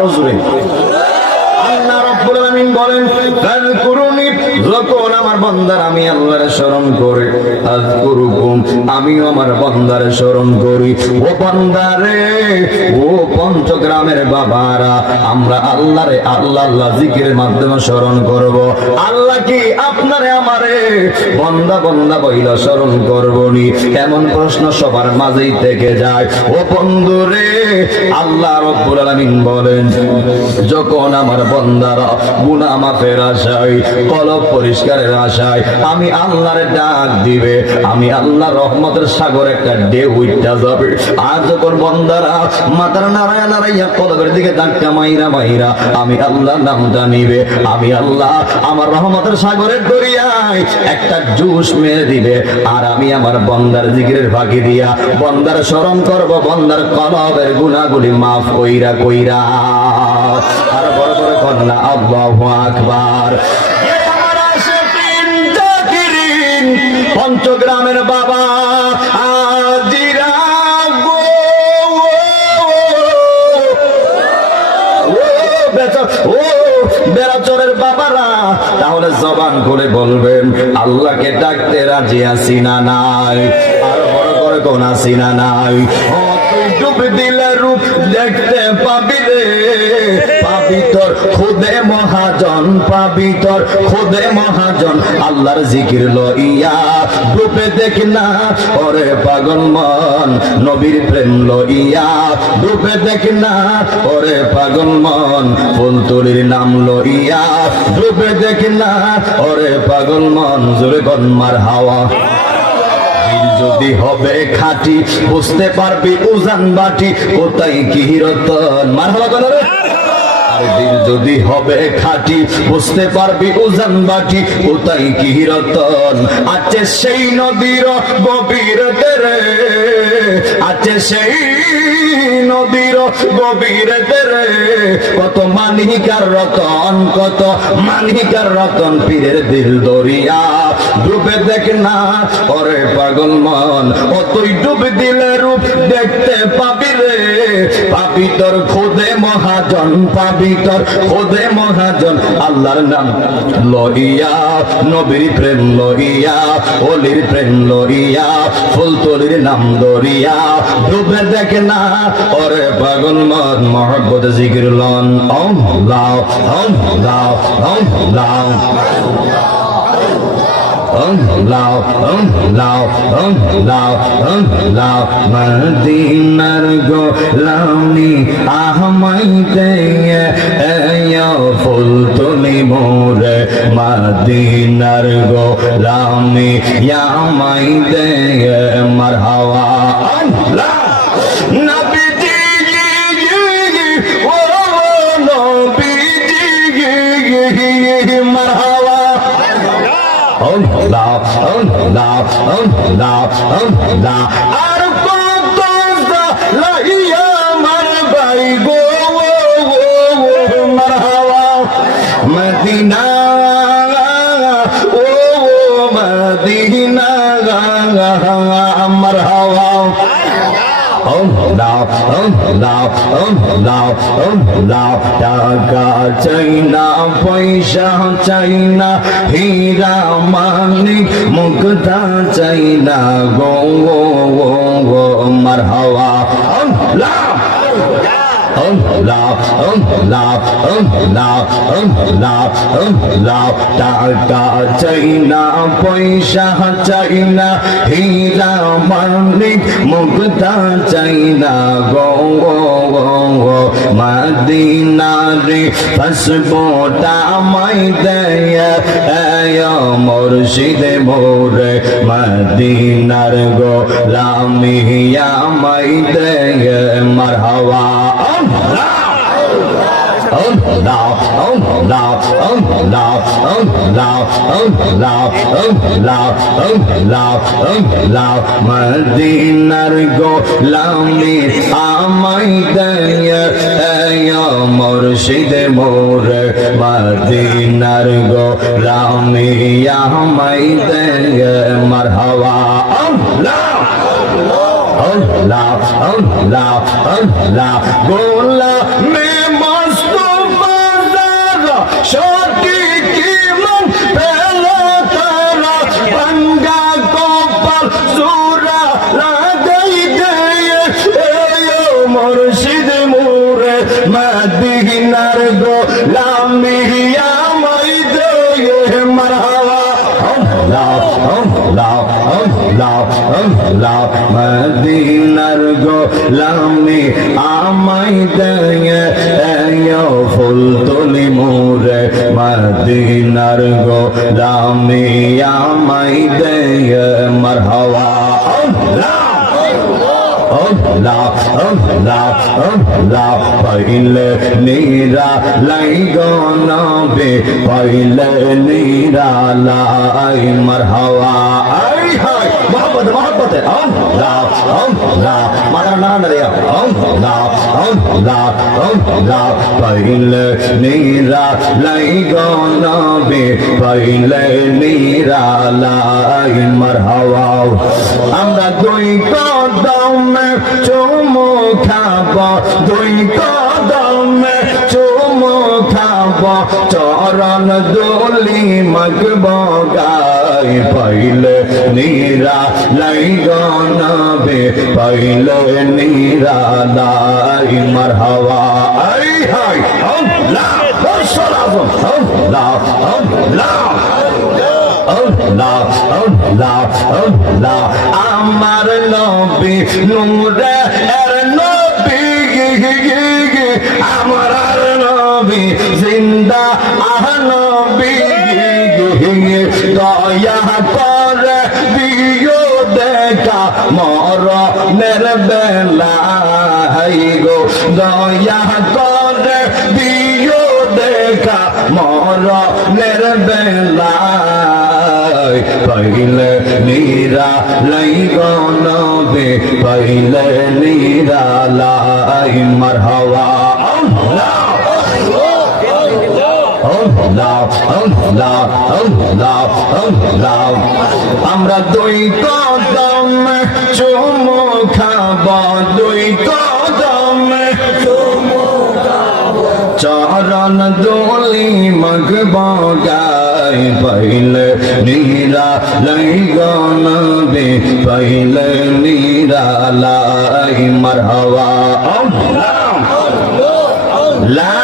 আরো জোরে। আল্লাহ রাব্বুল আলামিন বলেন, ফাযকুরুনি, যখন আমার বান্দার আমি আল্লাহর স্মরণ করে, আযকুরুকুম, আমিও আমার বান্দার স্মরণ করি। ও বান্দারে, ও পঞ্চগ্রামের বাবারা, আমরা আল্লাহরে আল্লাহ আল্লাহ জিকিরের মাধ্যমে স্মরণ করব। আল্লাহ কি আপনারে আমারে বান্দা বান্দা বইলা স্মরণ করবনি? এমন প্রশ্ন সবার মাঝেই থেকে যায়। ও বন্ধুরে, আল্লাহ রাব্বুল আলামিন বলেন, যখন আমার বান্দারা গুনাহ মাফের আশায়, কলব পরিষ্কারের আশায় আমি আল্লাহর ডাক দিবে, আমি আল্লাহর রহমতের সাগর একটা ঢেউ উঠা যাবে। আর যখন বান্দারা মাথার নাড়ায়া নাড়াইয়া কলবের দিকে ধাক্কা মাইরা মাইরা আমি আল্লাহর নামটা নিবে, আমি আল্লাহ আমার রহমতের সাগরের দরিয়ায় একটা জুস মেরে দিবে। আর আমি আমার বান্দার জিকিরের ফাঁকি দিয়া বান্দার স্মরণ করব, বান্দার কলবের গুনাহগুলি মাফ কইরা কইরা। আর বড় বড় কন্যা আল্লাহু আকবার। পঞ্চগ্রামের বাবা আজিরা গো, ও বেড়াচরের বাবারা, তাহলে জবান করে বলবেন, আল্লাহকে ডাকতে রাজি আছি না নাই? আর বড় করে কোন আছি না নাই? তুই ডুব দিলে রূপ দেখতে পাবি রে, পাবি তোর খুদে মহাজন, পাবি তোর খুদে মহাজন। আল্লাহর জিকির লইয়া ডুবে দেখ না ওরে পাগল মন, নবীর প্রেম লইয়া ডুবে দেখ না ওরে পাগল মন, ফুলতুলির নাম লইয়া ডুবে দেখ না ওরে পাগল মন। জোরে কোন মারহাবা। যদি হবে খাঁটি বুঝতে পারবি উজান বাটি, কোথায় কি রতন। মারহাবা কোন রে? দিল যদি হবে খাঁটি বুঝতে পারবি উজান বাটি, কোথায় কি রতন। আছে সেই নদীর গভীর রে, আছে সেই নদীর গভীর রে, কত মানিকার রতন, কত মানিকার রতন। পীরের দিল দরিয়া ডুবে দেখ না ওরে পাগল মন, ও তুই ডুবে দিলে রূপ দেখতে পাবি রে, পাবি তোর খুদে মহাজন, পাবি তোর খুদে মহাজন। আল্লাহর নাম লইয়া, নবীর প্রেম লইয়া, ওলির প্রেম লইয়া, ফুলতলির নাম দরিয়া ডুবে দেখ না ওরে পাগল মন। মহব্বত জিকির লন, ওম লাও ওম লাও ওম লাও লাও লাও লাও লাও। মদিনার গোলামি আহমাইতে ফুল তুলি মোরে, মদিনার গোলামি ইয়ামাইতে মারহাবা। নবীজি ও নবীজি মারহাবা। আর কত লাইয়া মার ভাই গো মারহাবা। মদিনা ও মদিনা মারহাবা। টাকা চাই না, পয়সা চাই না, হীরা মানিক মুক্তা চাই না গো মারহাবা। টাকা চাই না, পয়সা চাই না, হীরা মানিক মুক্তা চাই না গো মদিনারে পাসপোর্ট আমায় দেয় মুর্শিদে মোরে, মদিনার গোলামি আমায় দেয় মারহাবা। মদিনার গোলামি আমায় দেয় মুর্শিদে মোরে, মদিনার গোলামি আমায় দেয় মারহাবা। গোলামি লামি আমাই দেয় ফুল তুলি মোরে মদিনার গো লামি আমাই দেয় মারহাবা পাইলে নীরা লাই গনবে পাইলে নীরা লাই মারহাবা আই হাই মোহাম্মদ মোহাম্মদ মারা না রে পাইলে নীরা লাই গনবে পাইলে নীরা লাই মারহাবা আমরা দুই কদমে চুমু খাব দুই কদমে চুমু খাব চরণ দোলি মগব গায় পাইলে নীরা লাই গনবে পাইলে নীরা লাই মারহাবা আই হাই আল্লাহ আমার নবী নূরে এর নবী আমার নবী জিন্দা আহ নবী দয়া করে দিও দেখা মরণের বেলায় গো দয়া করে দিও দেখা মরণের বেলায় পাইলে নীরা লাই গনবে পাইলে নীরা লাই মারহাবা আমরা দুই কদম চুমু খাব দুই কদম চরণ দোলি মগব গায় পাইলে নীরা লাই গনবে পাইলে নীরা লাই মারহাবা লা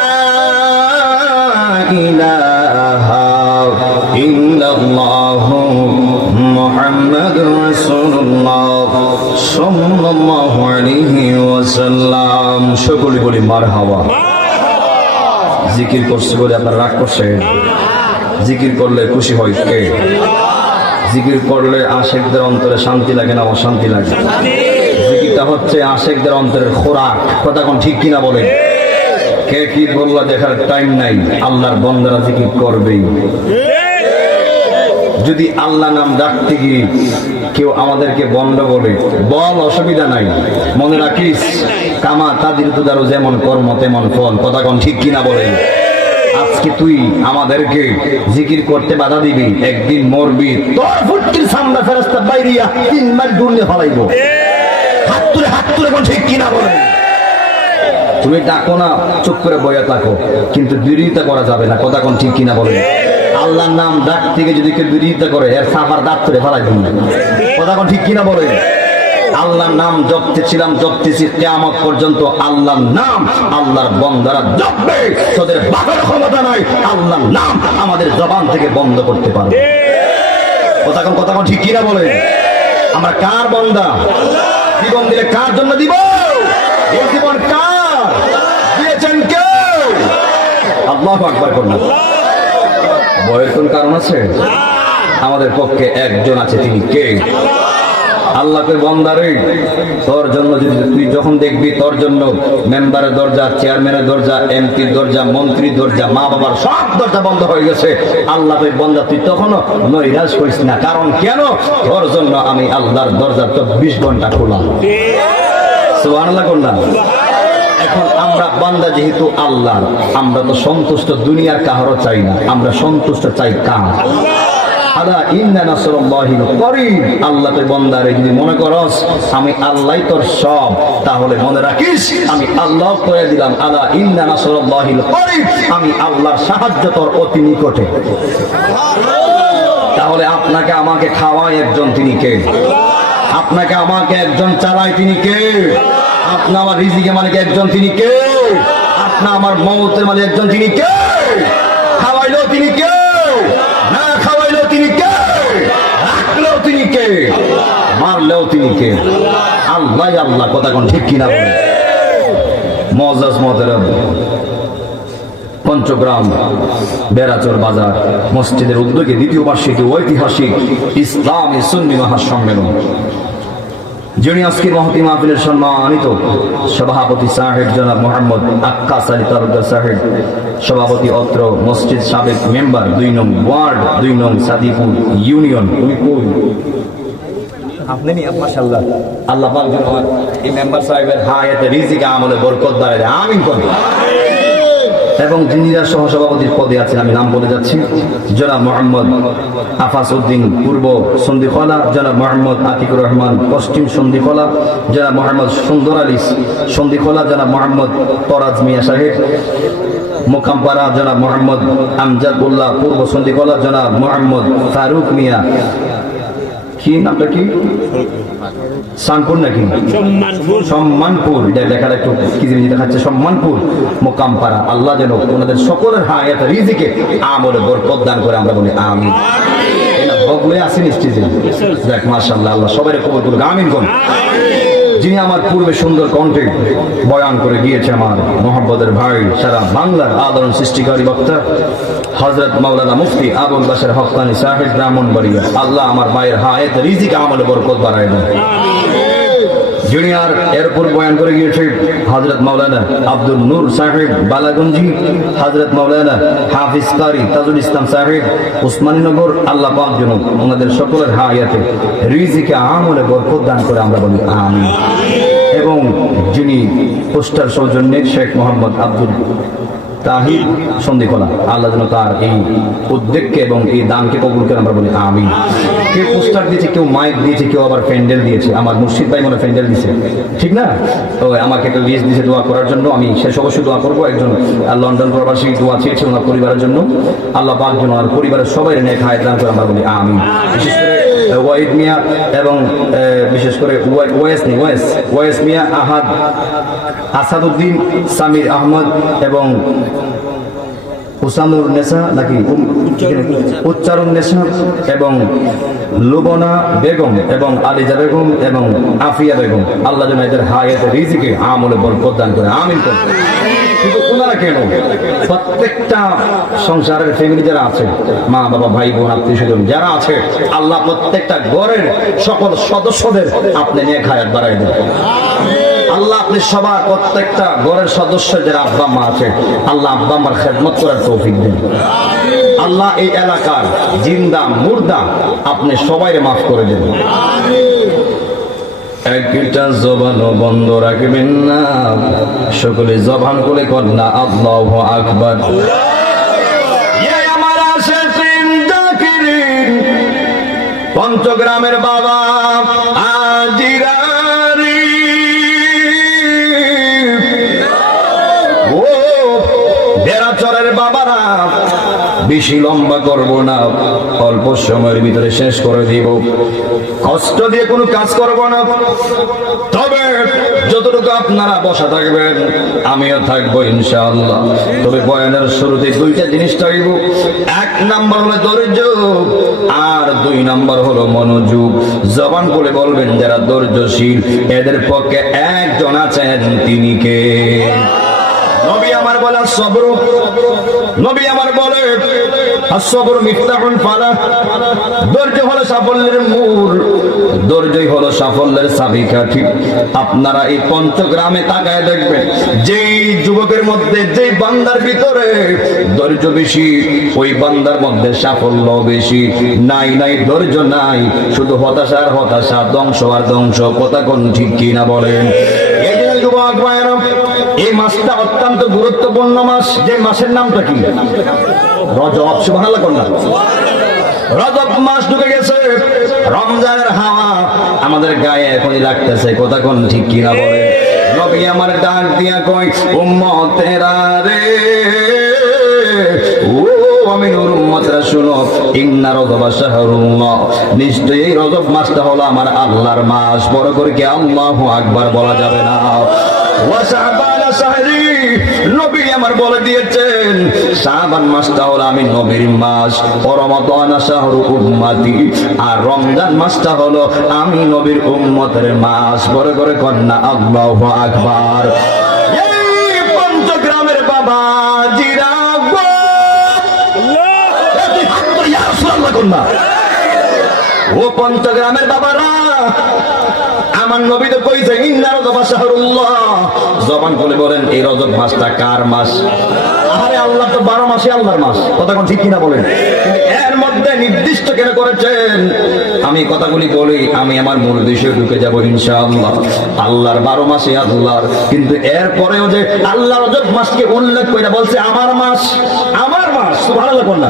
ইলাহা ইল্লাল্লাহ মুহাম্মাদুর রাসূলুল্লাহ সাল্লাল্লাহু আলাইহি ওয়াসাল্লাম সকলে বলি মারহাবা জিকির করছে বলে আপনারা রাগ করছেন জিকির করলে খুশি হয় কে জিকির করলে আশেকদের অন্তরে শান্তি লাগে না অশান্তি লাগে জিকিরটা হচ্ছে আশেকদের অন্তরের খোরাক কথা কোন ঠিক কিনা বলে কে কি বললা দেখার টাইম নাই আল্লাহর বান্দারা জিকির করবেই যদি আল্লাহ নাম ডাকতে গিয়ে কেউ আমাদেরকে বন্ধ বলে বল অসুবিধা নাই মনে রাখিস কামা তাদের তুদারও যেমন কর্ম তেমন ফল কথা কোন ঠিক কিনা বলে আজকে তুই আমাদেরকে জিকির করতে বাধা দিবি একদিন মরবি তোর ফুটকির সামনে ফেরেশতা বাইরিয়া 3 মাইল দূরে ফলাইবো হাত তুলে কোন ঠিক কিনা বলে তুমি ডাকো না চুপ করে বইয়া থাকো কিন্তু বিরোধিতা করা যাবে না কথা কোন ঠিক কিনা বলে আল্লাহর নাম ডাক থেকে যদি কেউ বিরোধিতা করে এর সাফার দাঁত করে ফেলাই দিন কথা কোন ঠিক কিনা বলে আল্লাহর নাম জপতেছি কিয়ামত পর্যন্ত আল্লাহর নাম আল্লাহর বান্দারা জপবে তোদের বাবার ক্ষমতা নাই আল্লাহর নাম আমাদের জবান থেকে বন্ধ করতে পারবে কথা কোন ঠিক কিনা বলে আমরা কার বান্দা জীবন দিলে কার জন্য দিব এই জীবন কার দিয়েছেন কে আল্লাহু আকবার করুন ভয়ের কোন কারণ আছে আমাদের পক্ষে একজন আছে তিনি কে আল্লাহকে বান্দারে তোর জন্য যদি তুই যখন দেখবি তোর জন্য মেম্বারের দরজা চেয়ারম্যানের দরজা এমপির দরজা মন্ত্রীর দরজা মা বাবার সব দরজা বন্ধ হয়ে গেছে আল্লাহ তুই বান্দা তুই তখনও নৈরাশ করিস না কারণ কেন তোর জন্য আমি আল্লাহর দরজা 24 ঘন্টা খোলা সুবহানাল্লাহ করলাম এখন আমরা বান্দা যেহেতু আল্লাহর আমরা তো সন্তুষ্ট দুনিয়ার কাহারও চাই না আমরা সন্তুষ্ট চাই কার আলা ইন্না নাসরুল্লাহিল করিব আল্লাহ তুই বান্দারে যদি মনে করস আমি আল্লাহই তোর সব তাহলে মনে রাখিস আমি আল্লাহ করে দিলাম আলা ইন্না নাসরুল্লাহিল করিব আমি আল্লাহর সাহায্য তোর অতি নিকটে তাহলে আপনাকে আমাকে খাওয়ায় একজন তিনি কে আপনাকে আমাকে একজন চালায় তিনি কে আপনা আমার রিজিকের মালিক একজন তিনি কে আপনা আমার মওতের মালিক একজন তিনি কে খাওয়াইলো তিনি কে না খাওয়াইলো তিনি কে রাখলো তিনি কে মারলেও তিনি কে? আল্লাহ আল্লাহ। কথা কোন ঠিক কিনা বলেন? মুআজ্জাজ মুহতারাম, পঞ্চগ্রাম বেড়াচর বাজার মসজিদের উদ্যোগে দ্বিতীয় বার্ষিকী ঐতিহাসিক ইসলামী সুন্নি মহাসম্মেলন, যিনি আজকের মহতি মাহফিলের সম্মানিত সভাপতি সাহেব জনাব মোহাম্মদ আক্কাস আলী তালুকদার সাহেব, সভাপতি অত্র মসজিদ, সাবেক মেম্বার 2 নং ওয়ার্ড 2 নং সাদিপুর ইউনিয়ন। তুমি কই? আপনি নি? মাশাআল্লাহ। আল্লাহ পাক যেন এই মেম্বার সাহেবের হায়াতে রিজিক আমলে বরকত বাড়ায় দেয়, আমিন কোন। এবং যিনিরা সহসভাপতির পদে আছেন, আমি নাম বলে যাচ্ছি, জনাব মোহাম্মদ আফাস উদ্দিন পূর্ব সন্ধিখলা, জনাব মোহাম্মদ আতিকুর রহমান পশ্চিম সন্ধিখলা, জনাব মোহাম্মদ সুন্দর আলী সন্ধিখলা, জনাব মোহাম্মদ তরাজ মিয়া সাহেব মোকামপাড়া, জনাব মোহাম্মদ আমজাদ উল্লাহ পূর্ব সন্ধিখলা, জনাব মোহাম্মদ ফারুক মিয়া, কি নামটা কি? শানপুর নাকি? সম্মানপুর। লেখাটা একটু কি জিনিস দেখাচ্ছে, সম্মানপুর মোকামপাড়া। আল্লাহ যেন ওনাদের সকলের হায়াত রিজিকে আমলে বরকত দান করে, আমরা বলি আমিন। বগলে আসেন স্টেজে, দেখ মাশাআল্লাহ, আল্লাহ সবাই কবুল করুক, আমিন কোন। যিনি আমার পূর্বে সুন্দর কণ্ঠে বয়ান করে গিয়েছে, আমার মোহাম্মদের ভাই, সারা বাংলার আলোড়ন সৃষ্টিকারী বক্তা হযরত মাওলানা মুফতি আবুল বাশার হক্কানি সাহেব ব্রাহ্মণবাড়িয়া। আল্লাহ আমার ভাইয়ের হায়াত রিজিক আমলে বরকত বাড়ায় দেন। যিনি আর এরপর বয়ান করে গিয়েছে হযরত মাওলানা আব্দুল নূর সাহেব বালাগঞ্জি, হযরত মাওলানা হাফিজ কারি তাজুল ইসলাম সাহেব উসমানীনগর। আল্লাহ পাক যেন ওনাদের সকলের হায়াতে রিজিকে আমলে বরকত দান করে, আমরা বলি আমিন। এবং যিনি পোস্টার সৌজন্যে শেখ মোহাম্মদ আব্দুল তাহির সন্ধিখোলা, আল্লাহ যেন তার এই উদ্যোগকে এবং এই দানকে কবুল করে, আমরা বলি আমিন। কেউ পোস্টার দিয়েছে, কেউ মাইক দিয়েছে, কেউ আবার প্যান্ডেল দিয়েছে। আমার মুর্শিদ ভাই মনে প্যান্ডেল দিয়েছে, ঠিক না? তো আমাকে একটা লিস্ট দিয়েছে দোয়া করার জন্য, আমি শেষ অবশ্যই দোয়া করবো। একজন লন্ডন প্রবাসী দোয়া চেয়েছে ওনার পরিবারের জন্য, আল্লাহ পাক যেন আর পরিবারের সবাই নেক হায়াত দান করে, আমরা বলি আমিন। বিশেষ করে ওয়াহিদ মিয়া এবং বিশেষ করে ওয়াইস মিয়া, আসাদউদ্দিন, সামির আহমদ এবং উসামুর নেসা নাকি উচ্চারণ নেসা এবং লুবনা বেগম এবং আলিজা বেগম এবং আফিয়া বেগম। আল্লাহ যেন এদের হায়াত রিজিকে আমলে বরকত দান করে, আমিন কোন। শুধু ওনারা কেন, প্রত্যেকটা সংসারের ফ্যামিলি যারা আছে, মা বাবা ভাই বোন আত্মীয় স্বজন যারা আছে, আল্লাহ প্রত্যেকটা ঘরের সকল সদস্যদের আপনি নেক হায়াত বাড়ায় দেন। আল্লাহ আপনি সবার প্রত্যেকটা ঘরের সদস্য যারা আব্বা মা আছে, আল্লাহ আব্বা আমার খেদমত করার তৌফিক দেন। আল্লাহ এই এলাকার জিন্দা মুর্দা আপনি সবাইরে মাফ করে দেন। একটা জবানও বন্ধ রাখবেন না, সকলে জবান করে কন্যা আল্লাহু আকবার। আমার আশিকিন জাকিরিন পঞ্চগ্রামের বাবা আজিরারি, ও বেড়াচরের বাবারা, বেশি লম্বা করব না, অল্প সময়ের ভিতরে শেষ করে দিব। কষ্ট দিয়ে কোনো কাজ করব না, তবে যতটুকু আপনারা বসা থাকবেন আমিও থাকবো ইনশাআল্লাহ। তবে বয়ানের শুরুতে দুইটা জিনিস থাকবো, 1 নাম্বার হলো ধৈর্য আর 2 নাম্বার হলো মনোযোগ। জবান বলে বলবেন যারা ধৈর্যশীল, এদের পক্ষে একজন আছেন, তিনি কে? নবী আমার বলে সবর, নবী আমার বলে আসবর মিফতাহুল ফালাহ, ধৈর্য হলো সাফল্যের মূল, ধৈর্যই হলো সাফল্যের চাবিকাঠি। আপনারা এই পঞ্চগ্রামে তাকায় দেখবেন, যেই যুবকের মধ্যে, যেই বান্দার ভিতরে ধৈর্য বেশি, ওই বান্দার মধ্যে সাফল্য বেশি। নাই নাই ধৈর্য নাই, শুধু হতাশা আর হতাশা, ধ্বংস আর ধ্বংস। কথা কোন ঠিক কিনা বলেন? এই যে যুবক ভাইরা, এই মাসটা অত্যন্ত গুরুত্বপূর্ণ মাস। যে মাসের নামটা কি? রজব। সুবহানাল্লাহ কন্যা। রজব মাস ঢুকে গেছে, রমজানের হাওয়া আমাদের গায়ে এখনই লাগতেছে। কথা কোন ঠিক কিনা বলে? নবী আমার ডাক দিয়া কই, উম্মতেরা রে, ও আমিনুর উম্মতরা শুনো, ইন্না রজব শাহরুল্লাহ, নিশ্চয়ই রজব মাসটা হলো আমার আল্লাহর মাস। বড় করে কি আল্লাহু আকবার বলা যাবে না? ও ওয়া শাবান শাহরি, নবী আমার বলে দিয়েছেন শাবান মাসটা হলো আমি নবীর মাস, রমাদান শাহরু উম্মতি, আর রমজান মাসটা হলো আমি নবীর উম্মতের মাস। বড় করে কন্যা আল্লাহু আকবার। এই পঞ্চগ্রামের বাবা জিরা গো, ইয়া রাসূলুল্লাহ কন্যা, ও পঞ্চগ্রামের বাবারা, আমার নবী তো কইছে ইন্না রজব শাহরুল্লাহ, জবান খুলে বলেন এই রজব মাসটা কার মাস? আরে আল্লাহ তো 12 মাসে আল্লাহর মাস, কথা কোন ঠিক কিনা বলেন? কিন্তু এর মধ্যে নির্দিষ্ট কেন করেছেন? আমি কথাগুলি বলি, আমি আমার মূল বিষয়ে ঢুকে যাব ইনশাআল্লাহ। আল্লাহর 12 মাসে আল্লাহর, কিন্তু এরপরেও যে আল্লাহ রজব মাসকে উল্লেখ করে বলছে আমার মাস, আমার মাস, সুবহানাল্লাহ বলনা।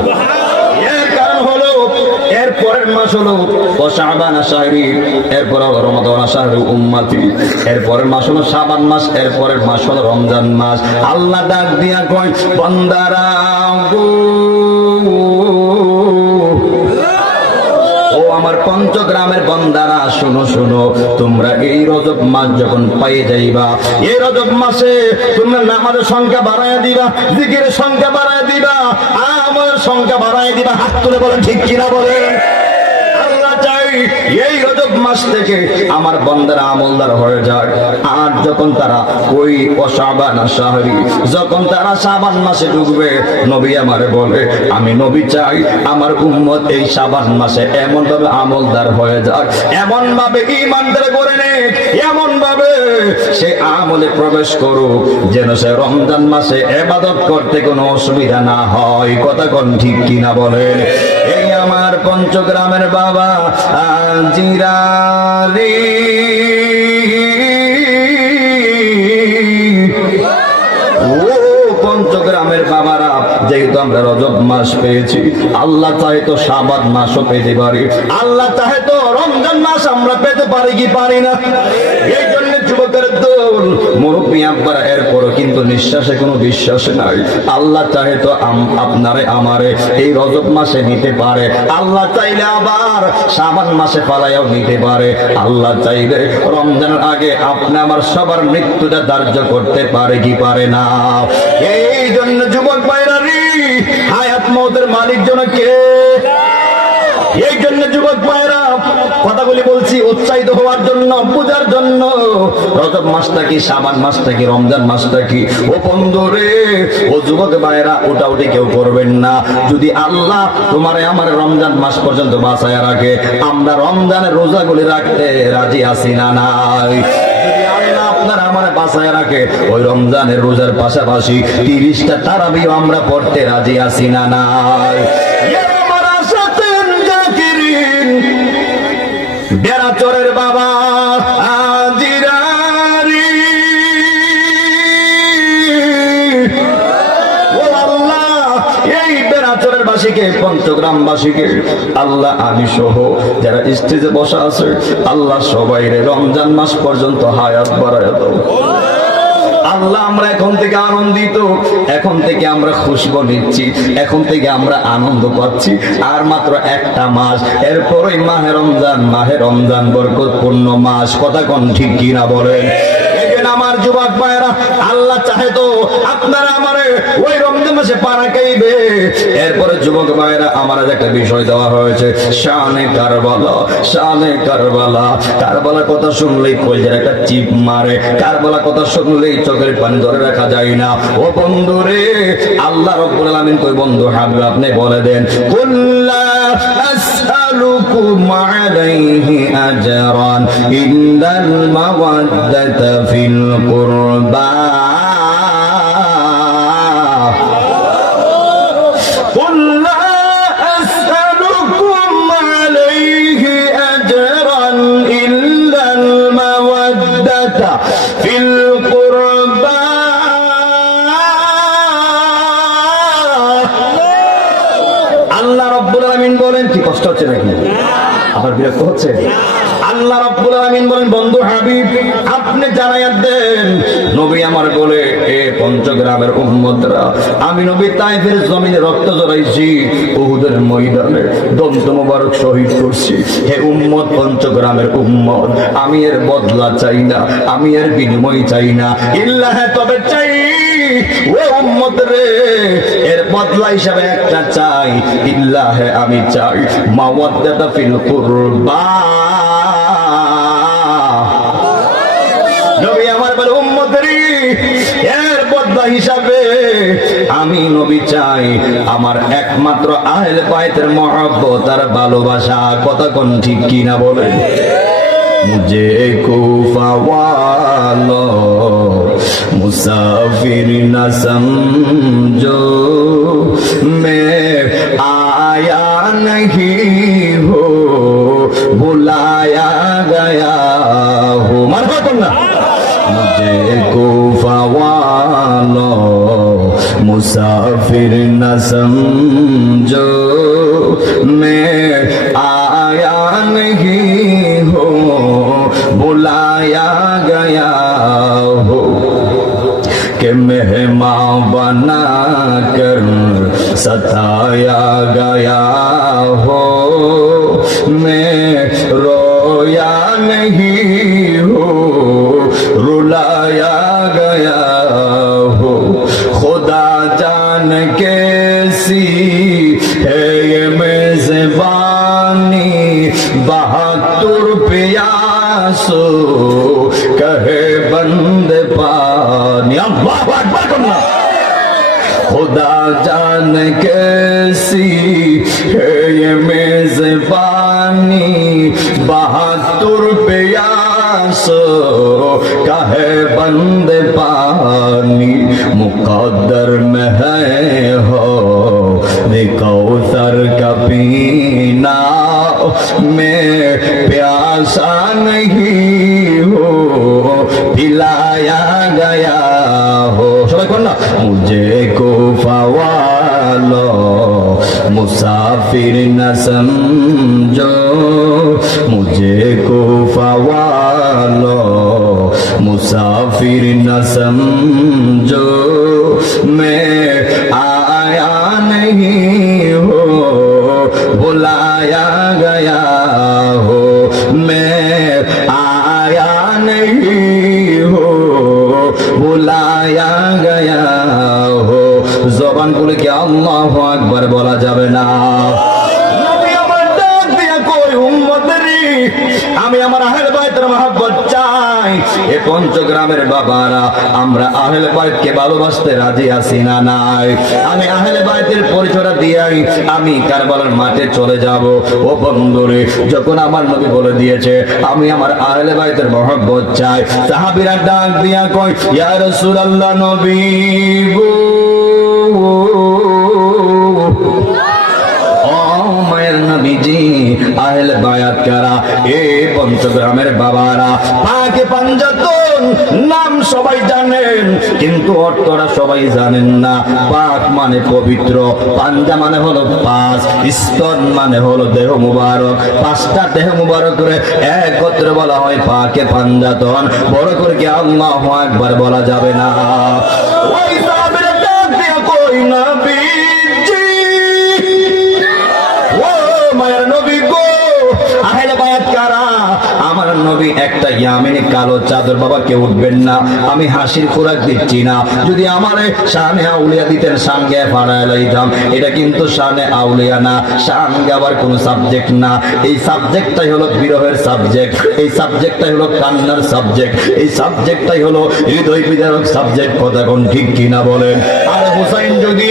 এর কারণ হলো এর পরের মাস হলো শাবান শাহরি, এরপর হলো রমাদান শাহরু উম্মতি, এর পরের মাস হলো শাবান মাস, এর পরের মাস হলো রমজান মাস। আল্লাহ ডাক দিয়া কয় বান্দারা গো, ও আমার পঞ্চগ্রামের বান্দারা শোনো শোনো, তোমরা এই রজব মাস যখন পাইয়ে যাইবা, এই রজব মাসে তোমরা নামাজের সংখ্যা বাড়ায় দিবা, জিকিরের সংখ্যা বাড়ায় দিবা, আমলের সংখ্যা বাড়ায় দিবা। হাত তুলে বলেন ঠিক কিনা বলেন? আল্লাহ চাই এই রজব মাস থেকে আমার বান্দারা আমলদার হয়ে যায়। আর যখন তারা ওই শাবান শাহরি, যখন তারা শাবান মাসে ঢুকবে, নবী আমারে বলে আমি নবী চাই আমার উম্মত এই শাবান মাসে এমন ভাবে আমলদার হয়ে যায়, এমন ভাবে ঈমানদার করে নেক, এমন ভাবে সে আমলে প্রবেশ করুক যেন সে রমজান মাসে ইবাদত করতে কোনো অসুবিধা না হয়। কথা কোন ঠিক কিনা বলেন? এই আমার পঞ্চগ্রামের বাবা জিরারি, ও পঞ্চগ্রামের বাবারা, যেহেতু আমরা রজব মাস পেয়েছি, আল্লাহ চাহে তো শাবান মাসও পেতে পারি, আল্লাহ চাহে তো রমজান মাস আমরা পেতে পারি কি পারি না? এই জন্য যুবকের দল, মুরব্বী আব্বারা, এরপরও কিন্তু নিঃশ্বাসে কোনো বিশ্বাস নাই। আল্লাহ চাহে তো আপনারে আমারে এই রজব মাসে নিতে পারে, আল্লাহ চাইলে আবার শাবান মাসে পালাইয়াও নিতে পারে, আল্লাহ চাইলে রমজানের আগে আপনি আমার সবার মৃত্যুটা ধার্য করতে পারে কি পারে না? এই জন্য যুবক ভাইরা রে, হায়াত মওতের মালিক জন কে? এই জন্য যুবক ভাইরা কথাগুলি বলছি উৎসাহিত হওয়ার জন্য, পূজার জন্য। রজব মাসটা কি, শাবান মাসটা কি, রমজান মাসটা কি? ও বন্ধুরে, ও যুবক ভাইরা, ওটা ওটি কেউ করবেন না। যদি আল্লাহ তোমারে আমার রমজান মাস পর্যন্ত বাঁচায় রাখে, আমরা রমজানের রোজাগুলি রাখতে রাজি আছি না নাই? যদি আল্লাহ আপনার আমার বাঁচায় রাখে, ওই রমজানের রোজার পাশাপাশি 30টা তারাবিও আমরা পড়তে রাজি আছি না নাই? বেড়াচরের বাবা জিরারি, ও আল্লাহ, এই বেড়াচরের বাসীকে, পঞ্চগ্রামবাসীকে আল্লাহ আমি সহ যারা স্টেজে বসা আছে, আল্লাহ সবাইরে রমজান মাস পর্যন্ত হায়াত বাড়ায় দাও। আল্লাহ আমরা এখন থেকে আনন্দিত, এখন থেকে আমরা খুশবু নিচ্ছি, এখন থেকে আমরা আনন্দ পাচ্ছি। আর মাত্র একটা মাস, এরপরই মাহে রমজান বরকতপূর্ণ মাস। কথা কোন ঠিক কিনা বলেন? আমার যুবক ভাইরা, আল্লাহ চাহে তো আপনারা আমারে ওই রমজান মাসে পারা খাইবে। এরপরে যুবক ভাইরা, আমার একটা বিষয় দেওয়া হয়েছে, শানে কারবালা, শানে কারবালা। কারবালার কথা শুনলেই কলজের একটা চিপ মারে, কারবালা কথা শুনলেই চোখের পানি ধরে রাখা যায় না। ও বন্ধুরে, আল্লাহ রাব্বুল আলামিন কই বন্ধু হাবিব আপনি বলে দেন, কুল্লা আসআলুকুম আলাইহি আজরান ইল্লাল মাওয়াদ্দাতা ফিল কুরবা। কুল্লা আসআলুকুম আলাইহি আজরান ইল্লাল মাওয়াদ্দাতা ফিল কুরবা। আল্লাহ রাব্বুল আলামিন বলেন, কি কষ্ট হচ্ছে নাকি? আবার বিরক্ত হচ্ছে? আল্লাহ রাব্বুল আলামিন বলেন, বন্ধু হাবিব আপনি জানাইয়া দেন, নবী আমার বলে এ পঞ্চগ্রামের উম্মতরা, আমি নবী তায়েফের জমিনে রক্ত ঝরাইছি, উহুদের ময়দানে দন্ত মোবারক শহীদ করছি। হে উম্মত, পঞ্চগ্রামের উম্মত, আমি এর বদলা চাই না, আমি এর বিনিময় চাই না, ইল্লাহ তবে চাই ও উম্মত রে, এর বদলা হিসাবে একটা চাই, ইল্লাহ আমি চাই মাওয়াদ্দাতা ফিল কুরবা। নবী আমার বলে উম্মত রে, এর বদলা হিসাবে আমি নবী চাই আমার একমাত্র আহলে বাইতের মহব্বত আর ভালোবাসা। কথা কোন ঠিক কিনা বলেন? मुझे कूफा वालो मुसाफिर न समझो, मैं आया नहीं हो बुलाया गया हो। मरहबा करना। मुझे कूफा वालो मुसाफिर न समझो, मैं आया नहीं हो बुलाया गया हो, कि मेहमान बना कर सताया गया हो, मैं रोया नहीं हो रुलाया गया हो। खुदा जान कैसी है ये मेज़बानी, 72 प्यासो कहे बंदे पानी। अल्लाह अकबर करना। खुदा जान कैसी है ये मेज़बानी, 72 प्यासो कहे बंदे पानी। मुक़द्दर में है हो कौसर का पीना, मैं प्यासा नहीं हो पिलाया गया हो। सबाई कौन ना? मुझे कूफा वालो मुसाफिर न समझो, मुझे कूफा वालो मुसाफिर न समझो, मैं आया नहीं हो बुलाया गया हो, मैं आया नहीं हो बुलाया गया हो। জবান খুলে কি আল্লাহু আকবার বলা যাবে না? নবী আমার ডাক দিয়া কই উম্মত রে, আমি আমার আহলে বাইতের মহব্বত চাই। এ পঞ্চগ্রামের বাবারা, আমরা আহলে বাইতকে ভালোবাসতে রাজি আছি না নাই? আমি আহলে বাইতের পরিচয়টা দিয়াই আমি কারবালার মাঠে চলে যাব। ও বন্ধুরে, যখন আমার নবী বলে দিয়েছে আমি আমার আহলে বাইতের মহব্বত চাই, সাহাবীরা ডাক দিয়া কই ইয়া রাসূলুল্লাহ, নবী গো, মায়ের নবীজি, আহলে বায়াত কারা? এ পঞ্চগ্রামের বাবারা, পাকে পাঞ্জাতন নাম সবাই জানেন, কিন্তু অর্থটা সবাই জানেন না। পাক মানে পবিত্র, পাঞ্জা মানে হলো পাঁচ, স্তন মানে হলো দেহ মুবারক। পাঁচটা দেহ মুবারক করে একত্রে বলা হয় পাকে পাঞ্জাতন। বড় করে কি আল্লাহু আকবার বলা যাবে না? ওই সাহাবীরা ডাক দিয়ে কই নবীজি, ও মায়ের নবী গো, আহলে বায়াত কারা? আমার নবী একটা ইয়ামিনী কালো চাদর, বাবা কেউ উঠবেন না, আমি হাসির খোরাক দিচ্ছি না। যদি আমার শানে আউলিয়া দিতেন, শান গে ফাড়ায় লাইতাম। এটা কিন্তু শানে আউলিয়া না, শান গাবার কোন সাবজেক্ট না। এই সাবজেক্টটাই হলো বিরহের সাবজেক্ট, এই সাবজেক্টটাই হলো কান্নার সাবজেক্ট, এই সাবজেক্টটাই হলো হৃদয় বিদারক সাবজেক্ট। কথা কোন ঠিক কিনা বলেন? আর হুসাইন যদি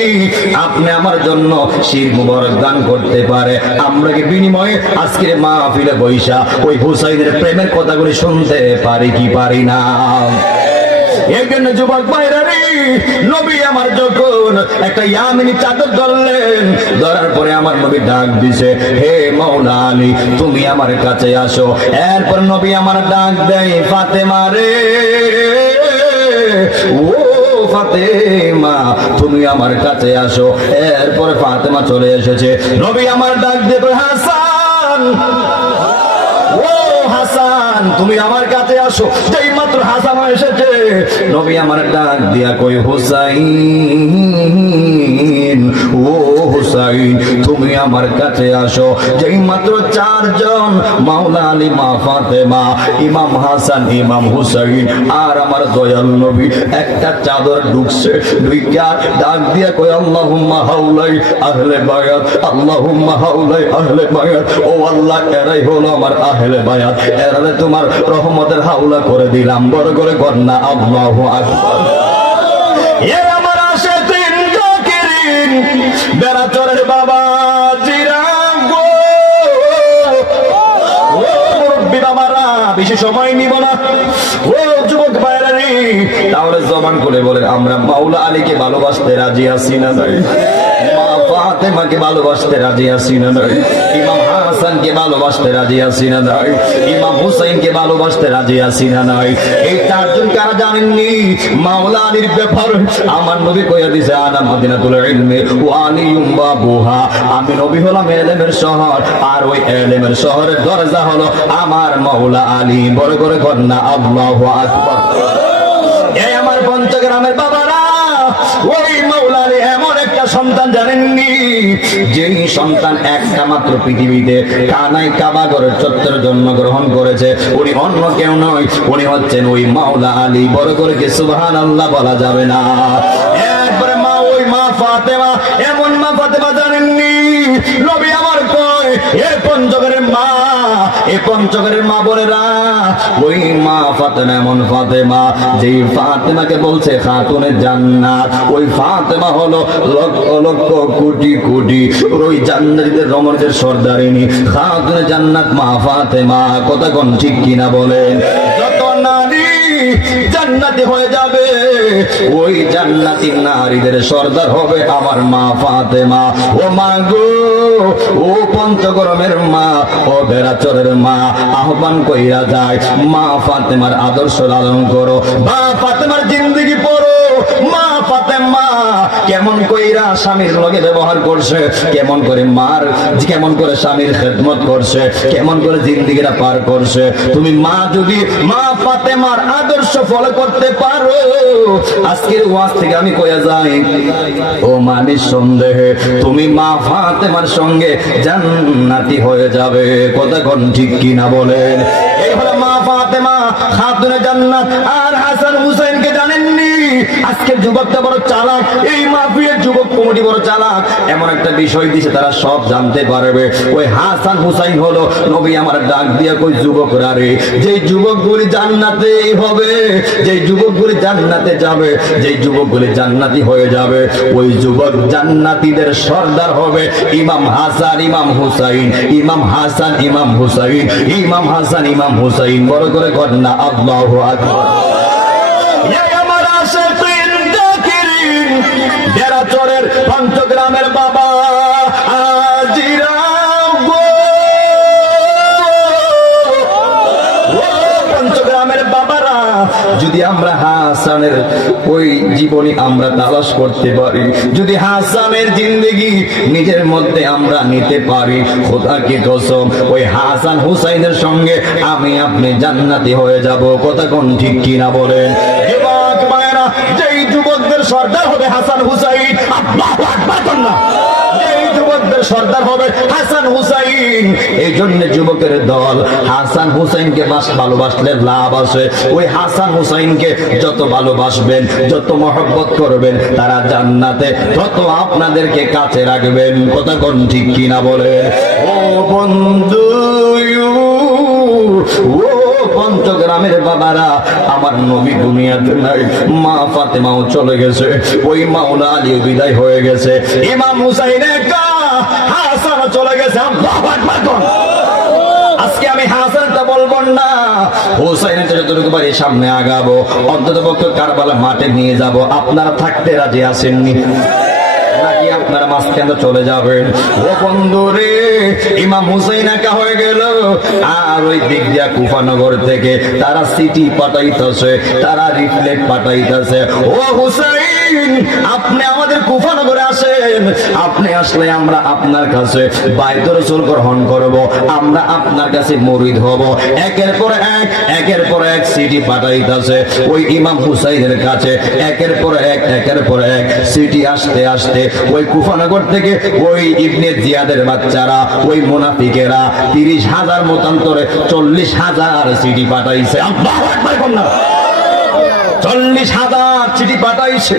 আপনি আমার জন্য শির মুবারক দান করতে পারে, আমরা কি বিনিময়ে আজকের মাহফিলে বৈশা ওই হুসাইনের প্রেমের কথাগুলি শুনতে পারি কি পারি না? একজন যুবক ভাইরা রে, নবী আমার যখন একটা ইয়ামিনী চাদর ধরলেন, ধরার পরে আমার নবী ডাক দিছে, হে মাওলা আলী, তুমি আমার কাছে আসো। এরপর নবী আমার ডাক দেয়, ফাতেমা রে, ও ফাতেমা তুমি আমার কাছে আসো। এরপর ফাতেমা চলে এসেছে। নবী আমার ডাক দিয়ে, হাসান, ও হাসান তুমি আমার কাছে আসো। যেই মাত্র হাসান এসেছে, নবী আমার ডাক দিয়া কই, হুসাইন, ও হুসাইন তুমি আমার কাছে আসো। যেই মাত্র চারজন, মাওলা আলী, মা ফাতেমা, ইমাম হাসান, ইমাম হুসাইন আর আমার দয়াল নবী, একটা চাদর ঢুকছে, ঢুইকা ডাক দিয়া কই, আল্লাহুম্মা হাউলাই আহলে বায়াত, আল্লাহুম্মা হাউলাই আহলে বায়াত। ও আল্লাহ, এরাই হলো আমার আহলে বায়াত, এরারে তোমার রহমতের হাওলা করে দিলাম। বড় করে কন্যা আল্লাহু আকবার। এ আমার আসে তিন জাকিরিন, বেড়াচরের বাবা জিরা গো, ও মুরব্বি বাবারা, বেশি সময় নিব না। ও যুবক ভাইরা রে, তাহলে জবান করে বলেন, আমরা মাওলা আলীকে ভালোবাসতে রাজি আছি না নাই? মা ফাতেমাকে ভালোবাসতে রাজি আছি না নাই? ইমাম হাসানকে ভালোবাসতে রাজি আছি না নাই? ইমাম হুসাইনকে ভালোবাসতে রাজি আছি না নাই? এই চারজন কারা জানেননি? মাওলা আলীর ব্যাপারে আমার নবী কইয়া দিয়েছে, আনা মাদিনাতুল ইলমি ওয়া আলিয়ুম বাবুহা, আমি নবী হলাম ইলমের শহর, আর ওই ইলমের শহরের দরজা হলো আমার মাওলা আলী। বড় করে কন্যা আল্লাহু আকবার। এই আমার পঞ্চগ্রামের বাবারা, ওই মাওলা আলী এমন একটা সন্তান জানেননি, যেই সন্তান একটা মাত্র পৃথিবীতে কানাই কাবাগরের চত্বরে জন্মগ্রহণ করেছে, উনি অন্য কেউ নয়, উনি হচ্ছেন ওই মাওলা আলী। বড় করে কি সুবহানাল্লাহ বলা যাবে না? একবারে মা, ওই মা ফাতেমা, এমন মা ফাতেমা জানেননি, নবী আমার কয়, এ পঞ্চগড়ের মা, এ পঞ্চগড়ের মা বোনেরা, ওই মা ফাতেমা এমন ফাতেমা, যেই ফাতেমাকে বলছে খাতুনে জান্নাত। ওই ফাতেমা হলো লক্ষ লক্ষ কোটি কোটি ওই জান্নাতীদের রমণীদের সর্দারিনী, খাতুনে জান্নাত মা ফাতেমা। কথা কোন ঠিক কিনা বলেন? যত নারী জান্নাতি হয়ে যাবে, ওই জান্নাতি নারীদের সর্দার হবে আমার মা ফাতেমা। ও মা গো, ও পঞ্চগরমের মা, ও বেড়াচরের মা, আহ্বান কইরা যায়, মা ফাতেমার আদর্শ লালন করো, মা ফাতেমার জিন্দেগি পড়ো। মা ফাতেমা কেমন কইরা স্বামীর লগে ব্যবহার করছে, কেমন করে মার, কেমন করে স্বামীর খেদমত করছে, কেমন করে জিন্দেগিটা পার করছে। তুমি মা যদি মা ফাতেমার আদর্শ ফলো করতে পারো, আজকের ওয়াজ থেকে আমি কইয়া যাই, ও মা নিঃসন্দেহে তুমি মা ফাতেমার সঙ্গে জান্নাতি হয়ে যাবে। কথা কোন ঠিক কিনা বলেন? এই হলো মা ফাতেমা, খাতুনে জান্নাত। আর হাসান হুসাইনকে জানেননি? আজকের যুবকটা বড় চালাক, এই মাহফিলের যুবক কমিটি বড় চালাক, এমন একটা বিষয় দিছে তারা সব জানতে পারবে। ওই হাসান হুসাইন হলো নবী আমার ডাক দিয়া কই, যুবকরা রে, যে যুবকগুলি জান্নাতে হবে, যে যুবকগুলি জান্নাতে যাবে, যে যুবকগুলি জান্নাতি হয়ে যাবে, ওই যুবক জান্নাতীদের সর্দার হবে ইমাম হাসান, ইমাম হুসাইন, ইমাম হাসান, ইমাম হুসাইন, ইমাম হাসান, ইমাম হুসাইন। বড় করে কন্যা আল্লাহু আকবার। বেড়াচরের পঞ্চগ্রামের বাবা আজিরা গো, পঞ্চগ্রামের বাবারা, যদি আমরা হাসানের ওই জীবনী আমরা তালাশ করতে পারি, যদি হাসানের জিন্দেগি নিজের মধ্যে আমরা নিতে পারি, খোদাকে কসম, ওই হাসান হুসাইনের সঙ্গে আমি আপনি জান্নাতি হয়ে যাব। কথা কোন ঠিক কিনা বলেন? যুবক ভাইরা, যেই যুবকদের সর্দার হবে হাসান হুসাইন, আল্লাহু আকবার কন্যা, যেই যুবকদের সর্দার হবে হাসান হুসাইন। এই জন্য যুবকের দল হাসান হুসাইনকে ভালোবাসলে লাভ আছে। ওই হাসান হুসাইনকে যত ভালোবাসবেন, যত মহব্বত করবেন, তারা জান্নাতে তত আপনাদেরকে কাছে রাখবেন। কথা কোন ঠিক কিনা বলে? ও বন্ধু, ও পঞ্চগ্রামের বাবারা, আমার নবী দুনিয়াতে নাই, মা ফাতেমাও চলে গেছে, ওই মাওলা আলীও বিদায় হয়ে গেছে, ইমাম হুসাইনের হাসান চলে গেছে। আল্লাহু আকবার। আজকে আমি হাসানটা বলবো না, হুসাইনের যতটুকু পারি সামনে আগাবো, অন্তত পক্ষে কারবালা মাঠে নিয়ে যাব। আপনারা থাকতে রাজি আছেননি নাকি আপনারা মাঝখানে চলে যাবেন? ও বন্ধুরে, ইমাম হুসাইন একা হয়ে গেল, আর ওই দিক দিয়া কুফানগর থেকে তারা সিটি পাঠাইতেছে, তারা রিফ্লেক্ট পাঠাইতেছে, ও হুসাইন হুসাইন আপনি আমাদের কুফানগরে আসেন, আপনি আসলে আমরা আপনার কাছে বাইতুর রাসূল গ্রহণ করব, আমরা আপনার কাছে মুরিদ হব। একের পর এক সিটি পাঠাইতেছে ওই ইমাম হুসাইনের কাছে, একের পর এক সিটি আসতে আসতে ওই কুফানগর থেকে ওই ইবনে জিয়াদের বাচ্চারা, ওই মুনাফিকেরা 30,000 মতান্তরে 40,000 সিটি পাঠাইছে। আল্লাহু আকবার কন্যা, 40,000 চিঠি পাঠাইছে।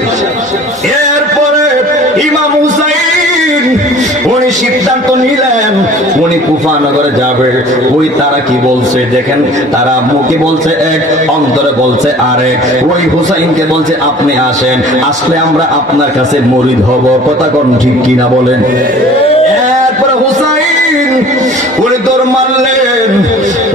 এরপরে ইমাম হুসাইন উনি সিদ্ধান্ত নিলেন উনি কুফানগরে যাবে। ওই তারা কি বলছে দেখেন, তারা মুখে বলছে এক, অন্তরে বলছে আরেক। ওই হুসাইনকে বলছে আপনি আসেন, আসলে আমরা আপনার কাছে মুরিদ হব। কথা কোন ঠিক কিনা বলেন? এরপরে হুসাইন উনি দৌড় মারলেন।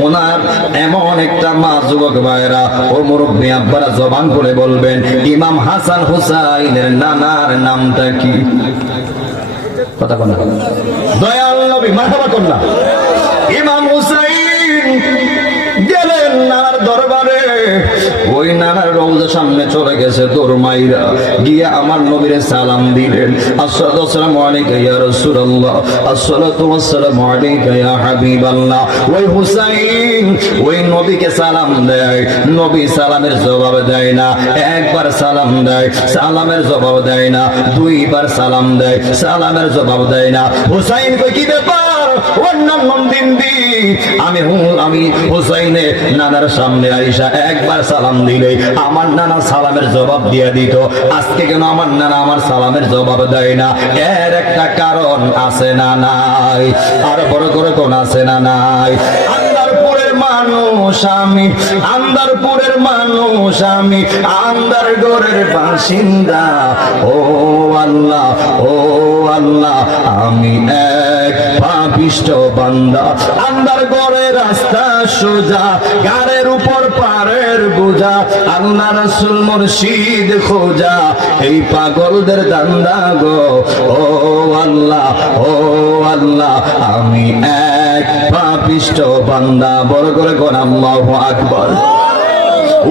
ওনার এমন একটা মা, যুবক ভাইরা ও মুরব্বী আব্বারা জবান করে বলবেন ইমাম হাসান হুসাইনের নানার নামটা কি? কথা বলেন। দয়াল নবী মারহাবা কন্যা। ইমাম হুসাইন গেলেন নানার দরবারে। ওই নানার রওজার সামনে চলে গেছে দরমাইরা, গিয়া আমার নবীরে সালাম দিলেন। আসসালামু আলাইকা ইয়া রাসূলুল্লাহ, আসসালাতু ওয়াসসালামু আলাইকা ইয়া হাবিবাল্লাহ। ওই হুসাইন ওই নবীকে সালাম দেয়, নবী সালামের জবাব দেয় না। একবার সালাম দেয়, সালামের জবাব দেয় না। দুইবার সালাম দেয়, সালামের জবাব দেয় না। হুসাইন কই কি ব্যাপার? অন্যান্য দিন দি আমি হুসাইনে নানার সামনে আইসা একবার সালাম দিলে আমার নানা সালামের জবাব দিয়ে দিত, আজকে কেন আমার নানা আমার সালামের জবাব দেয় না? এর একটা কারণ আছে না নাই? আর বড় করে কোন আছে না নাই? আন্দারপুরের মানুষ আমি, আন্দারপুরের মানুষ আমি, আন্দার গড়ের বাসিন্দা। ও আল্লাহ, ও আল্লাহ, আমি এক পাপিষ্ঠ বান্দা। আন্দার গড়ের রাস্তা সোজা, গাড়ের উপর পাড়ের বোঝা, আল্লাহ রাসূল মুর্শিদ খোঁজা, এই পাগলদের দান্দা গো। ও আল্লাহ, ও আল্লাহ, আমি এক পাপিষ্ঠ বান্দা। বড় করে কোন আল্লাহু আকবার।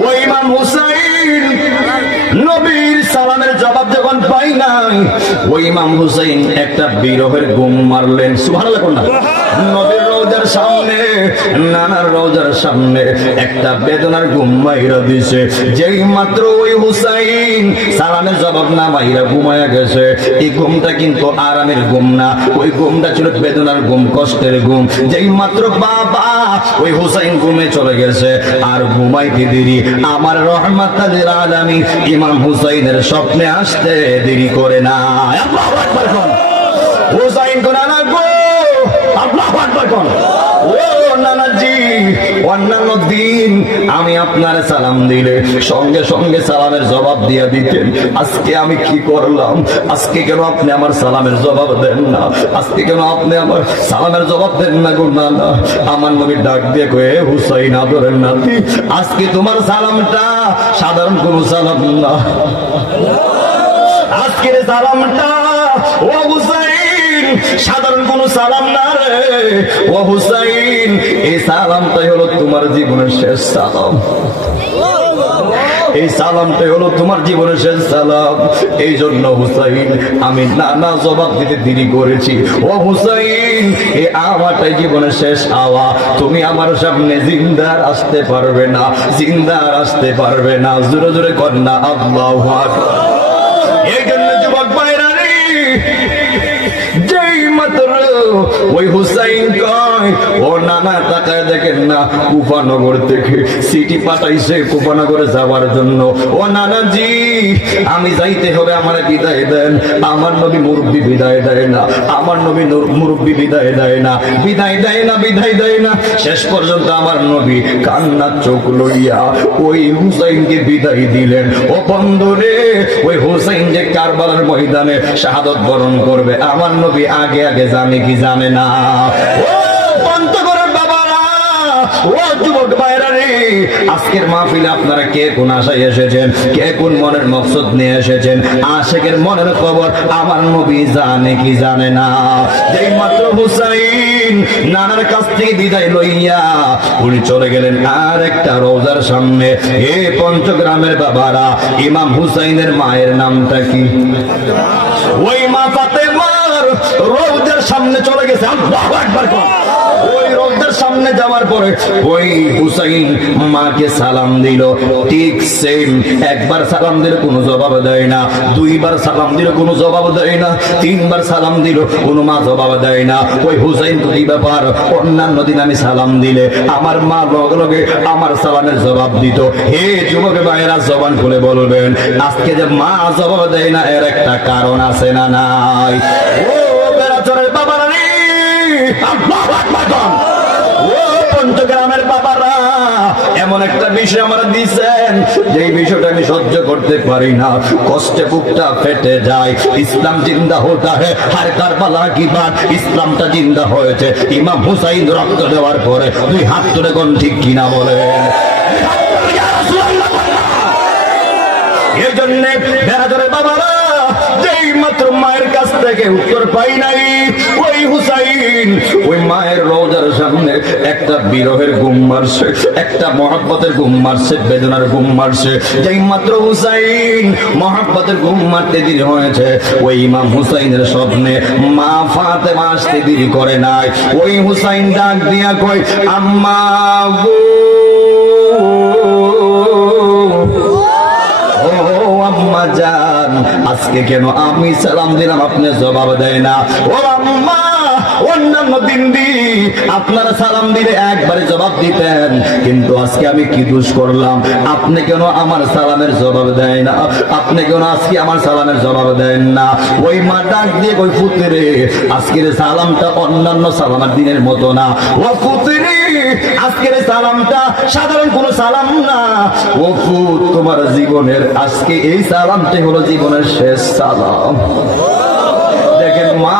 ওই ইমাম হুসাইন নবীর সালামের জবাব যখন পাই নাই, ওই ইমাম হুসাইন একটা বিরহের ঘুম মারলেন। সুবহানাল্লাহ কন্যা। নবীর রওজার সামনে, নানার রওজার সামনে একটা বেদনার ঘুম মাইরা দিছে। যেই মাত্র ওই হুসাইন সালামের জবাব না মাইরা ঘুমায়া গেছে, এই ঘুমটা কিন্তু আরামের ঘুম না, ওই ঘুমটা ছিল বেদনার ঘুম, কষ্টের ঘুম। যেই মাত্র বাবা ওই হুসাইন ঘুমে চলে গেছে, আর ঘুমাইতে দেরি আমার রহমাতুল আলামিন ইমাম হুসাইনের স্বপ্নে আসতে দেরি করে না। আল্লাহু আকবার কোন হুসাইন কোন না গো, আল্লাহু আকবার কোন। ও নানাজি, অন্যান্য দিন আমি আপনার সালাম দিলে সঙ্গে সঙ্গে সালামের জবাব দিয়ে দিতেন, আজকে আমি কি করলাম? আজকে কেন আপনি আমার সালামের জবাব দেন না? আজকে কেন আপনি আমার সালামের জবাব দেন না গো নানা? আমার নবী ডাক দিয়ে কয়ে হুসাইন আদরের নাতি, আজকে তোমার সালামটা সাধারণ কোন সালাম না, আজকের সালামটা ও হুসাইন সাধারণ কোন সালাম না রে। ও হুসাইন, এই সালামটাই হলো তোমার জীবনের শেষ সালাম, এই সালামটাই হলো তোমার জীবনের শেষ সালাম। এই জন্য হুসাইন আমি নানা জবাব দিতে দেরি করেছি। ও হুসাইন, এই আমারটাই জীবনের শেষ আওয়া, তুমি আমার সামনে জিন্দার আসতে পারবে না, জিন্দার আসতে পারবে না। জোরে জোরে কন্যা আল্লাহু আকবার। এই জন্য যুবক ভাইরা রে, যেই মাত্র ওই হুসাইন কয় ও নানা তাকায় দেখেন না, কুফানগর থেকে সিটি পাঠাইছে কুফানগরে যাওয়ার জন্য। ও নানাজি, আমি যাইতে হবে, আমার বিদায় দেন। আমার নবী মুরব্বী বিদায় দেয় না, আমার নবী মুরব্বী বিদায় দেয় না, বিদায় দেয় না, বিদায় দেয় না। শেষ পর্যন্ত আমার নবী কান্নার চোখ লইয়া ওই হুসাইনকে বিদায় দিলেন। ও বন্ধুরে, ওই হুসাইন যে কারবালার ময়দানে শাহাদত বরণ করবে, আমার নবী আগে আগে জানে কি জানে না? ও বন্ধ করে বাবারা, ও যুবক ভাইরা রে, আজকের মাহফিলে আপনারা কে কোন আশায় এসেছেন, কে কোন মনের মকসদ নিয়ে এসেছেন? আশিকের মনের খবর আমার নবী জানে কি জানে না? যেই মাত্র হুসাইন নানার কাছ থেকে বিদায় লইয়া উনি চলে গেলেন আর একটা রোজার সামনে। এ পঞ্চগ্রামের বাবারা, ইমাম হুসাইনের মায়ের নামটা কি? ওই মা ফাতেমার রোজার সামনে চলে গেছে। আল্লাহু আকবার। ওই রোজার সামনে যাওয়ার পরে ওই হুসাইন মাকে সালাম দিল। ঠিক সেম, একবার সালাম দিলে কোনো জবাব দেয় না, দুইবার সালাম দিলে কোনো জবাব দেয় না, তিনবার সালাম দিল কোনো মা জবাব দেয় না। ওই হুসাইন তো কি ব্যাপার, অন্যান্য দিন আমি সালাম দিলে আমার মা লগে লগে আমার সালামের জবাব দিত। হে যুবক ভাইয়েরা, জবান খুলে বলবেন, আজকে যে মা জবাব দেয় না এর একটা কারণ আছে না নাই? ও বেড়াচরের বাবারা রে, আল্লাহু আকবার। ও পঞ্চগ্রামের বাবারা, এমন একটা বিষয় আমরা দিয়েছেন যে বিষয়টা আমি সহ্য করতে পারি না, কষ্টে বুকটা ফেটে যায়। ইসলাম জিন্দা হতা হ্যায়, হর কারবালা কি বাত, ইসলামটা জিন্দা হয়েছে ইমাম হুসাইন রক্ত দেওয়ার পরে। দুই হাত তুলে কোন ঠিক কিনা বলেন? এই জন্য বেড়াচরের বাবারা, যেই মাত্র মায়ের কাছ থেকে উত্তর পাই নাই, ওই হুসাইন ওই মায়ের রোজার সামনে একটা বিরহের ঘুম মারছে, একটা মহব্বতের ঘুম মারছে, বেদনার ঘুম মারছে। যেই মাত্র হুসাইন মহব্বতের ঘুম মারতে দেরি হয়েছে, ওই ইমাম হুসাইনের স্বপ্নে মা ফাতেমা আসতে দেরি করে নাই। ওই হুসাইন ডাক দিয়া কই, আম্মা গো, আম্মা জান, আজকে কেন আমি সালাম দিলাম আপনি জবাব দেয় না? ও আম্মা, অন্যান্য দিন আপনারা সালাম দিলে একবারে জবাব দিতেন, কিন্তু আজকে আমি কি দোষ করলাম? আপনি কেন আমার সালামের জবাব দেয় না? আপনি কেন আজকে আমার সালামের জবাব দেন না? ওই মা ডাক দিয়ে কই, পুত্রে, আজকের সালামটা অন্যান্য সালামের দিনের মতো না। ও পুত্রে, আজকের সালামটা সাধারণ কোন সালাম না। ও পুত, তোমার জীবনের আজকে এই সালামটাই হলো জীবনের শেষ সালাম। দেখেন মা